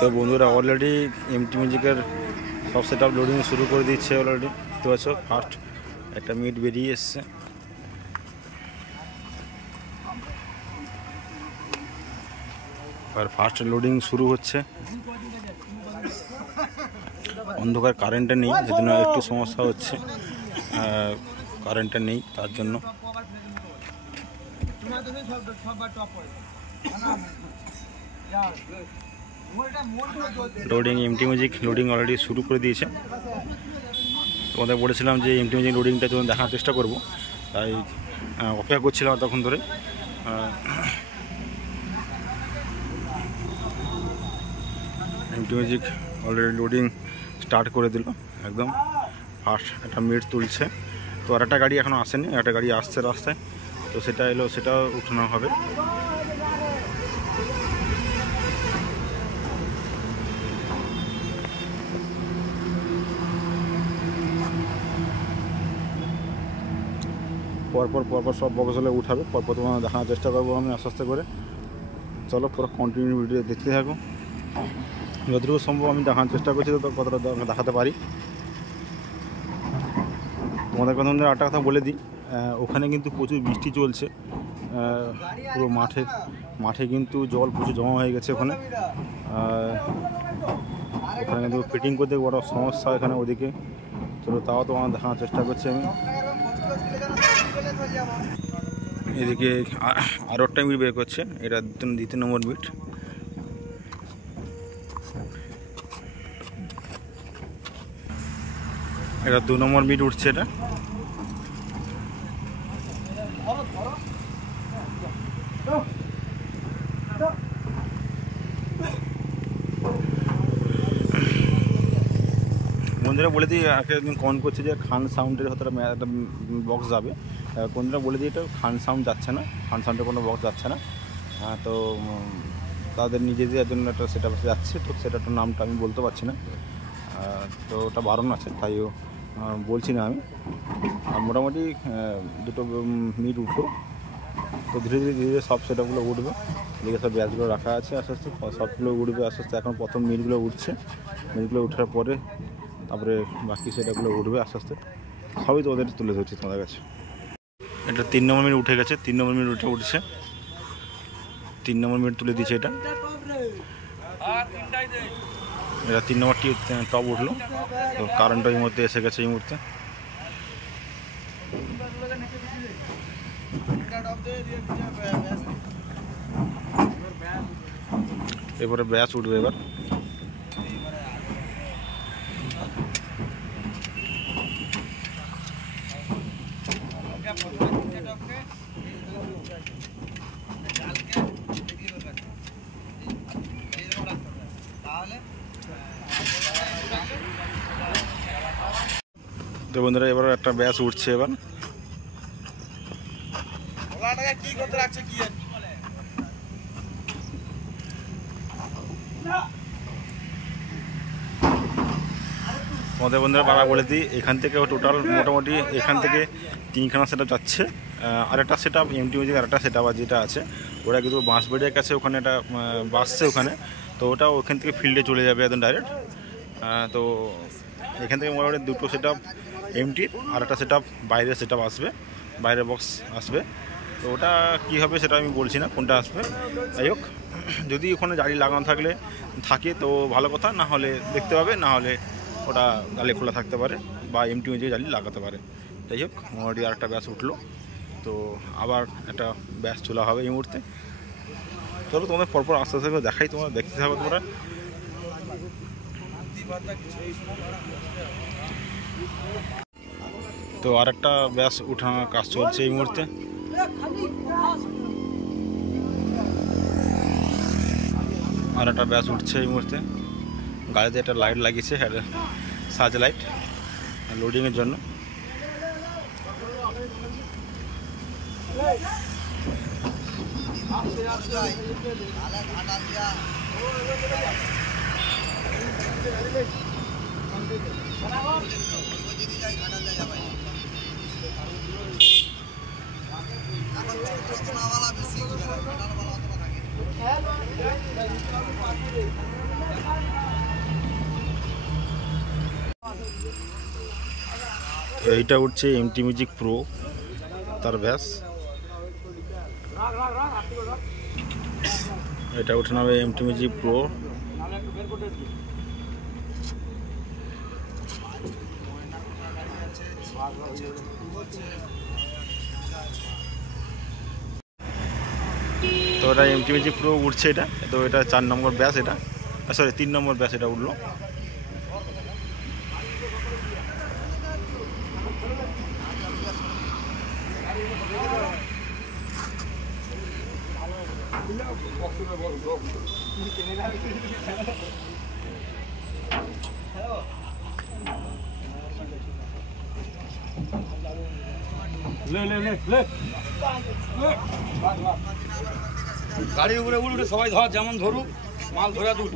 তো বন্ধুরা already MT মিউজিকের সব সেট আপ লোডিং শুরু করে দিচ্ছে অলরেডি। দেখতে পাচ্ছ ফার্স্ট একটা মিট বেরিয়ে এসছে। আর ফার্স্ট লোডিং শুরু হচ্ছে। অন্ধকার কারেন্টটা নেই, যেজন্য একটু সমস্যা হচ্ছে। কারেন্টটা নেই তার জন্য। Loading empty music loading already শুরু করে দিয়েছে। তোমাদের বলেছিলাম যে এমটি মিউজিক লোডিংটা যখন দেখার চেষ্টা করব, তাই অপেক্ষা করছিলাম তখন ধরে। Empty music already loading start করে দিল একদম। ফার্স্ট একটা মিট তুলছে। তো আর একটা গাড়ি এখনও আসেনি, একটা গাড়ি আসছে রাস্তায়, তো সেটা এলো, সেটাও উঠানো হবে। পরপর সব বক্সগুলো উঠাবে, পরপর তোমার দেখানোর চেষ্টা করবো আমি আস্তে আস্তে করে। চলো পুরো কন্টিনিউ ভিডিও দেখতে থাকো। যতটুকু সম্ভব আমি দেখানোর চেষ্টা করছি, তো কতটা দেখাতে পারি। তোমাদের কথা একটা কথা বলে দিই, ওখানে কিন্তু প্রচুর বৃষ্টি চলছে। পুরো মাঠে কিন্তু জল প্রচুর জমা হয়ে গেছে ওখানে। ওখানে কিন্তু ফিটিং করতে বড় সমস্যা এখানে ওদিকে। চলো তাও তোমার দেখানোর চেষ্টা করছি আমি। এদিকে আরও একটা মিট বের করছে, এটা দ্বিতীয় নম্বর মিট। এটা 2 নম্বর মিট উঠছে। এটা বন্ধুরা বলে দিই, একদিন কমেন্ট করছে যে খান সাউন্ডের হয়তো একটা বক্স যাবে। বন্ধুরা বলে দিই, এটা খান সাউন্ড যাচ্ছে না, খান সাউন্ডের কোনো বক্স যাচ্ছে না। তো তাদের নিজেদের জন্য একটা সেট আপ যাচ্ছে, তো সেটার নামটা আমি বলতে পারছি না। তো ওটা বারণ আছে, তাইও বলছি না আমি। আর মোটামুটি দুটো মিট উঠলো। তো ধীরে ধীরে সব সেট আপগুলো উঠবে। এদিকে সব ব্যাচগুলো রাখা আছে, আস্তে আস্তে সবগুলো উঠবে আস্তে আস্তে। এখন প্রথম মিটগুলো উঠছে, মিটগুলো ওঠার পরে তারপরে বাকি সেটাগুলো উঠবে আস্তে আস্তে। সবই তো ওদের তুলে ধরছি তোমাদের কাছে। এটা 3 নম্বর মিনিট উঠে গেছে, 3 নম্বর মিনিট উঠছে। 3 নম্বর মিনিট তুলে দিয়েছে এটা। 3 নম্বরটি টপ উঠলো। তো কারেন্টটা এই মুহূর্তে এসে গেছে এই মুহূর্তে। এবারে ব্যাস উঠবে এবার। তো বন্ধুরা এবার একটা ব্যাস উঠছে এবার। তোমাদের বন্ধুরা বাবা বলে দিই, এখান থেকে টোটাল মোটামুটি এখান থেকে 3খানা সেট আপ যাচ্ছে। আরেকটা সেট আপ এমটি মিউজিক আরেকটা সেট আপ যেটা আছে, ওটা কিন্তু বাঁশবাড়িয়ার কাছে ওখানে একটা বাসছে ওখানে। তো ওটা ওখান থেকে ফিল্ডে চলে যাবে একদম ডাইরেক্ট। তো এখান থেকে মোটামুটি দুটো সেট আপ এমটি আর একটা সেট আপ বাইরের সেট আপ আসবে, বাইরের বক্স আসবে। তো ওটা কী হবে সেটা আমি বলছি না কোনটা আসবে। যাই হোক, যদি ওখানে গাড়ি লাগানো থাকে তো ভালো কথা, না হলে দেখতে পাবে, না হলে ওটা গালি খোলা থাকতে পারে বা এমটি মিউজিক জালি লাগাতে পারে। যাই হোক, মোটামুটি আর একটা ব্যাস উঠলো। তো আবার একটা ব্যাস চলা হবে এই মুহূর্তে। চলো তোমাদের পরপর আস্তে আস্তে করে দেখাই, তোমরা দেখতে থাকো তোমরা। তো আর একটা ব্যাস উঠানোর কাজ চলছে এই মুহূর্তে। আর একটা ব্যাস উঠছে এই মুহূর্তে। গাড়িতে একটা লাইট লাগিয়েছে, সার্চ লাইট লোডিংয়ের জন্য। এইটা উঠছে এমটি মিউজিক প্রো, তার ব্যাস। এটা উঠে নেবে এমটি মিউজিক প্রো। তো এটা এমটি মিউজিক প্রো উঠছে এটা। তো এটা 4 নম্বর ব্যাস, এটা সরি 3 নম্বর ব্যাস এটা উঠলো। গাড়ির উপরে উঠে সবাই ধর, যেমন ধরুক মাল ধরে তুল।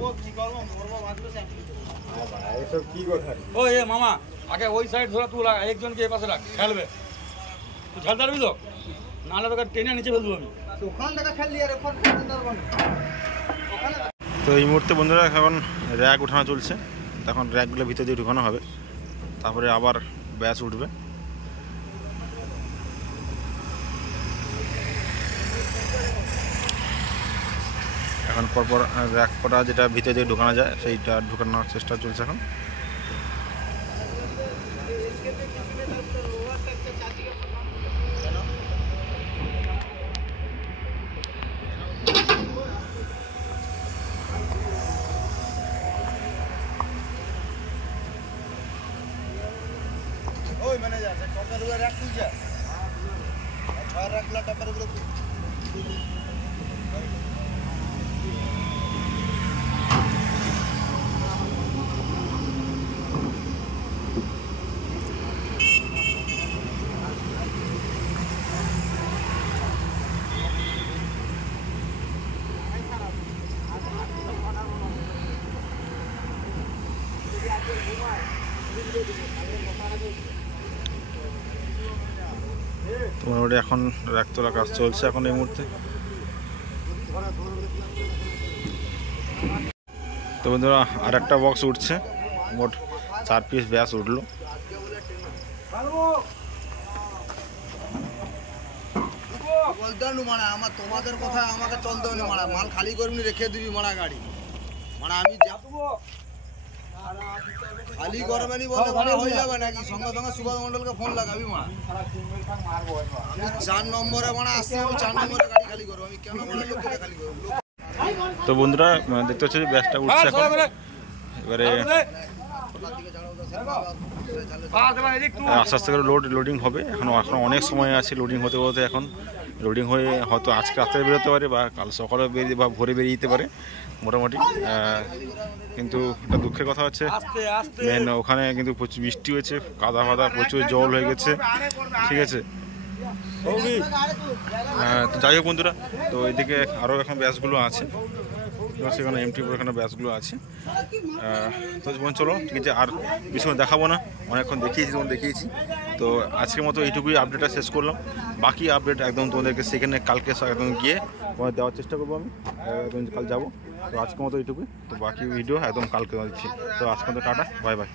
ও এ মামা আগে ওই সাইড ধরে তুল, একজনকে এ পাশে রাখ, খেলবে তুই খেলতে পারবি তো, নাহলে তোকে টেনে নিচে ফেলবো আমি। তো এই মুহূর্তে বন্ধুরা এখন র্যাক উঠানো চলছে। তখন র্যাকগুলো ভিতর দিয়ে ঢুকানো হবে, তারপরে আবার ব্যাস উঠবে। এখন পরপর র্যাক করা যেটা ভিতর দিয়ে ঢুকানো যায় সেইটা ঢুকানোর চেষ্টা চলছে এখন। মোটামুটি এখন র্যাক তোলা কাজ চলছে এখন এই মুহূর্তে। তো বন্ধুরা আর একটা বক্স উঠছে, মোট 4 পিস ব্যাস উঠলো। তোমাদের কথা আমাকে চলতে হবে মারা, মাল খালি করবি রেখে দিবি মারা গাড়ি মানে আমি খালি করবে নি বলে মানে হয়ে যাবে নাকি? সঙ্গে সঙ্গে সুভাষ মন্ডলকে ফোন লাগাবি মারা। আমি 4 নম্বরে মানে আসছি, আমি 4 নম্বরে গাড়ি খালি করবো, আমি কেন বলে লোককে খালি করবো? তো বন্ধুরা দেখতে হচ্ছে ব্যাসটা উঠছে এখন। এবারে আস্তে আস্তে করে লোডিং হবে। এখন অনেক সময় আছে লোডিং হতে হতে। এখন লোডিং হয়ে হয়তো আজকে রাত্রে বেরোতে পারে বা কাল সকালে বেরিয়ে বা ভোরে বেরিয়ে যেতে পারে মোটামুটি। কিন্তু একটা দুঃখের কথা হচ্ছে মেন ওখানে কিন্তু প্রচুর বৃষ্টি হয়েছে, কাদা ফাদা প্রচুর জল হয়ে গেছে, ঠিক আছে। তো যাই হোক বন্ধুরা, তো এদিকে আরও এখন ব্যাসগুলো আছে, সেখানে এমটি এখানে ব্যাসগুলো আছে। তো জীবন চলো ঠিক আছে, আর বেশি দেখাবো না, অনেকক্ষণ দেখিয়েছি। তো আজকের মতো এইটুকুই আপডেটটা শেষ করলাম। বাকি আপডেট একদম তোমাদেরকে সেখানে কালকে একদম গিয়ে তোমাদের দেওয়ার চেষ্টা করবো আমি, একদম কাল যাবো। তো আজকের মতো এইটুকুই, তো বাকি ভিডিও একদম কালকে দিচ্ছি। তো আজকের মতো টাটা, বাই বাই।